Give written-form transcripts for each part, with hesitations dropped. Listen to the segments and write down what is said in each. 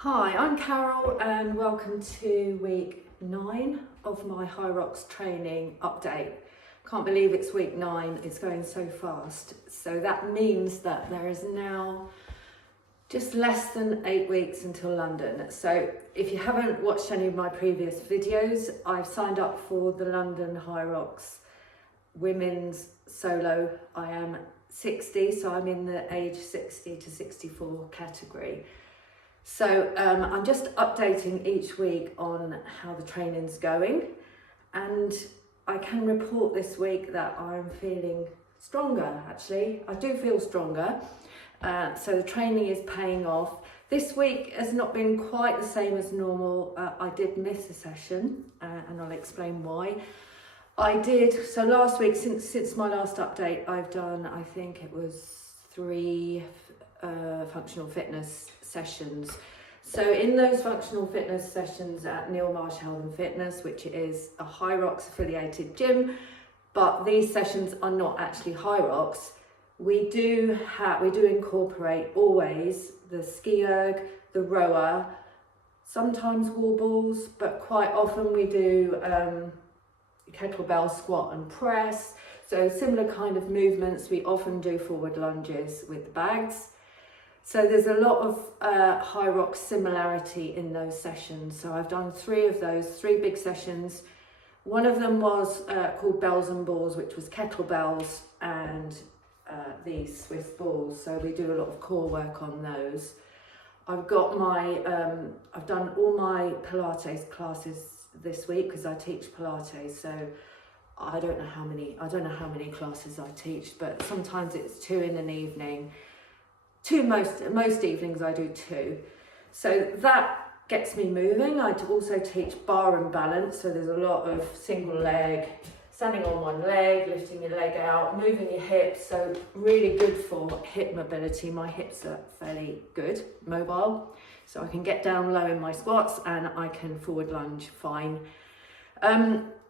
Hi, I'm Carol and welcome to week 9 of my Hyrox training update. Can't believe it's week 9, it's going so fast. So that means that there is now just less than 8 weeks until London. So if you haven't watched any of my previous videos, I've signed up for the London Hyrox women's solo. I am 60, so I'm in the age 60 to 64 category. So I'm just updating each week on how the training's going, and I can report this week that I'm feeling stronger. Actually, I do feel stronger. So the training is paying off. This week has not been quite the same as normal. I did miss a session, and I'll explain why. So last week, since my last update, I've done, I think it was 3 functional fitness sessions. So in those functional fitness sessions at Neil Marsh Health and Fitness, which is a Hyrox affiliated gym, but these sessions are not actually Hyrox, we do incorporate always the ski erg, the rower, sometimes wall balls, but quite often we do kettlebell squat and press. So similar kind of movements. We often do forward lunges with the bags. So there's a lot of Hyrox similarity in those sessions. So I've done 3 of those, 3 big sessions. One of them was called bells and balls, which was kettlebells and these Swiss balls. So we do a lot of core work on those. I've got I've done all my Pilates classes this week because I teach Pilates. So I don't know how many classes I teach, but sometimes it's 2 in an evening. Most evenings I do 2. So that gets me moving. I also teach bar and balance. So there's a lot of single leg, standing on one leg, lifting your leg out, moving your hips. So really good for hip mobility. My hips are fairly good, mobile. So I can get down low in my squats and I can forward lunge fine.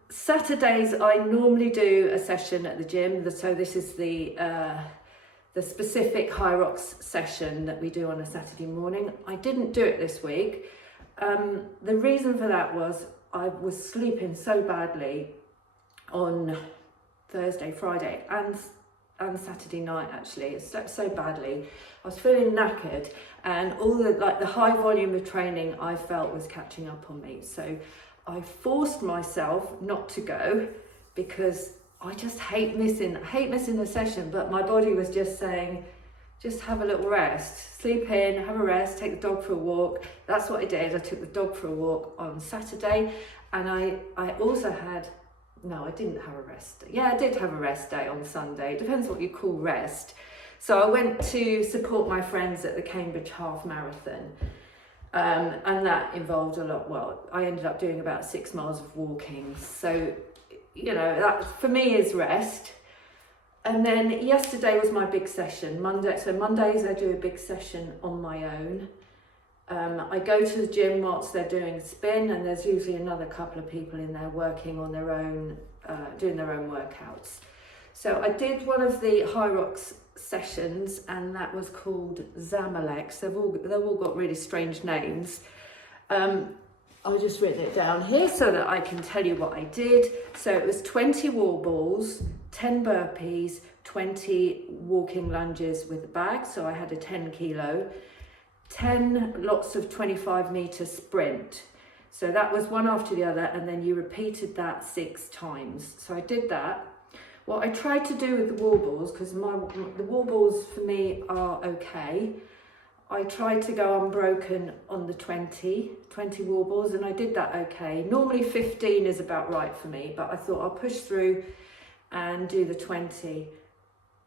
Saturdays, I normally do a session at the gym. So this is the specific Hyrox session that we do on a Saturday morning. I didn't do it this week. The reason for that was I was sleeping so badly on Thursday, Friday and Saturday night actually. I slept so badly. I was feeling knackered and all the high volume of training I felt was catching up on me. So I forced myself not to go because I just hate missing the session, but my body was just saying, just have a little rest, sleep in, have a rest, take the dog for a walk. That's what I did. I took the dog for a walk on Saturday, and I also had, no, I didn't have a rest day. Yeah, I did have a rest day on Sunday. It depends what you call rest. So I went to support my friends at the Cambridge Half Marathon. And that involved a lot. Well, I ended up doing about 6 miles of walking. So, you know, that for me is rest. And then yesterday was my big session, Monday. So Mondays I do a big session on my own. I go to the gym whilst they're doing a spin, and there's usually another couple of people in there working on their own, doing their own workouts. So I did one of the Hyrox sessions, and that was called Zamalex. They've all got really strange names. I've just written it down here so that I can tell you what I did. So it was 20 wall balls, 10 burpees, 20 walking lunges with the bag. So I had a 10 kilo, 10 lots of 25-meter sprint. So that was one after the other, and then you repeated that 6 times. So I did that. What I tried to do with the wall balls, because the wall balls for me are okay, I tried to go unbroken on the 20 wall balls, and I did that okay. Normally 15 is about right for me, but I thought I'll push through and do the 20.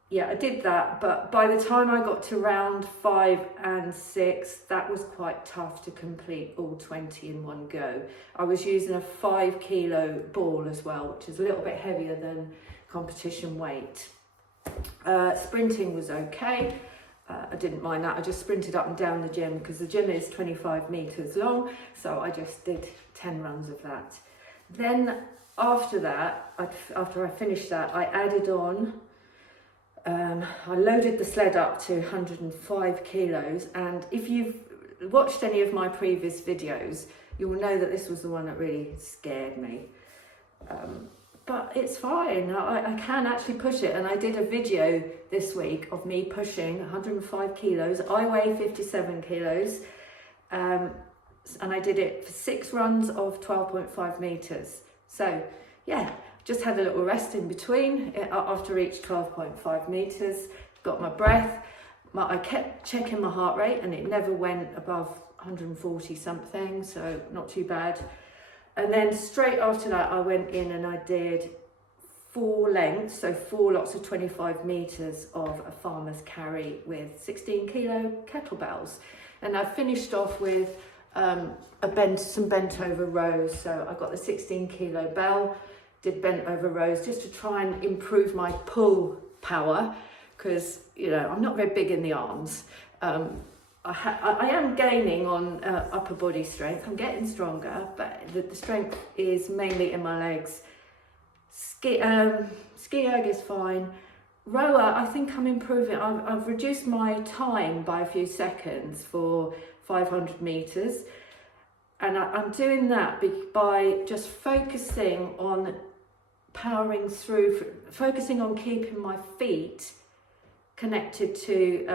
Yeah, I did that, but by the time I got to round 5 and 6, that was quite tough to complete all 20 in one go. I was using a 5 kilo ball as well, which is a little bit heavier than competition weight. Sprinting was okay. I didn't mind that. I just sprinted up and down the gym because the gym is 25 meters long. So I just did 10 runs of that. Then after that, after I finished that, I added on, I loaded the sled up to 105 kilos. And if you've watched any of my previous videos, you will know that this was the one that really scared me. But it's fine, I can actually push it, and I did a video this week of me pushing 105 kilos. I weigh 57 kilos, and I did it for 6 runs of 12.5 meters. So yeah, just had a little rest in between after each 12.5 meters, got my breath. I kept checking my heart rate and it never went above 140 something, so not too bad. And then straight after that, I went in and I did 4 lengths, so 4 lots of 25 meters of a farmer's carry with 16 kilo kettlebells. And I finished off with some bent over rows. So I got the 16 kilo bell, did bent over rows just to try and improve my pull power, because, you know, I'm not very big in the arms. I am gaining on upper body strength. I'm getting stronger, but the strength is mainly in my legs. Ski erg is fine. Rower, I think I'm improving. I've reduced my time by a few seconds for 500 meters. And I'm doing that by just focusing on powering through, focusing on keeping my feet connected to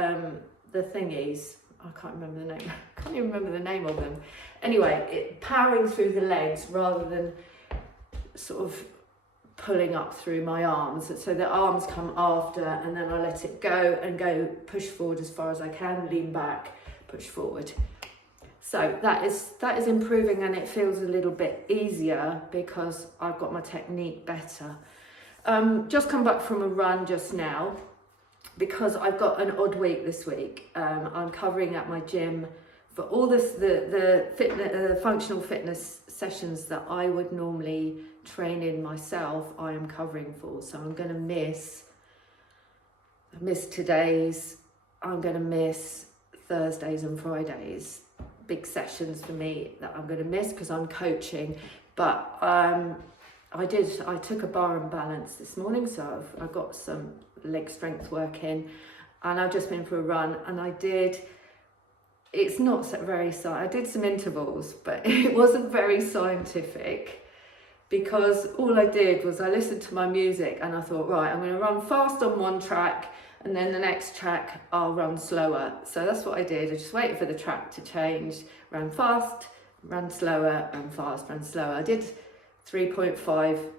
the thingies. I can't remember the name. I can't even remember the name of them. Anyway, powering through the legs rather than sort of pulling up through my arms. So the arms come after, and then I let it go and go push forward as far as I can, lean back, push forward. So that is improving, and it feels a little bit easier because I've got my technique better. Just come back from a run just now, because I've got an odd week this week. I'm covering at my gym for all the functional fitness sessions that I would normally train in myself. I am covering for, so I'm going to miss today's. I'm going to miss Thursdays and Fridays, big sessions for me that I'm going to miss because I'm coaching. But I took a bar and balance this morning, so I got some leg strength work in, and I've just been for a run, and it's not very I did some intervals, but it wasn't very scientific, because all I did was I listened to my music and I thought, right, I'm going to run fast on one track, and then the next track I'll run slower. So that's what I did. I just waited for the track to change, ran fast, ran slower, ran fast, ran slower. I did 3.5,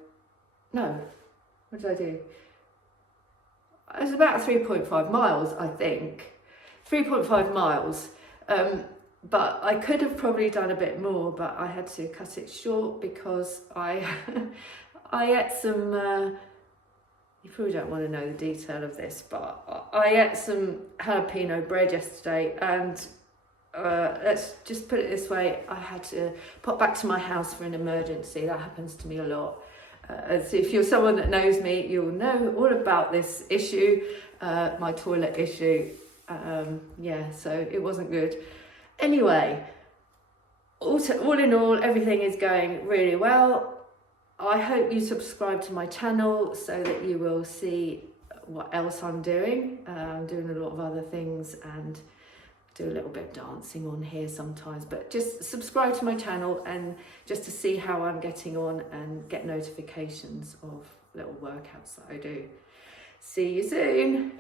no, what did I do? It was about 3.5 miles, I think. 3.5 miles. But I could have probably done a bit more, but I had to cut it short because I ate some, you probably don't want to know the detail of this, but I ate some jalapeno bread yesterday, and let's just put it this way, I had to pop back to my house for an emergency. That happens to me a lot. So if you're someone that knows me, you'll know all about this issue, my toilet issue. Yeah, so it wasn't good. Anyway, all in all, everything is going really well. I hope you subscribe to my channel so that you will see what else I'm doing. I'm doing a lot of other things and do a little bit of dancing on here sometimes, but just subscribe to my channel and just to see how I'm getting on and get notifications of little workouts that I do. See you soon.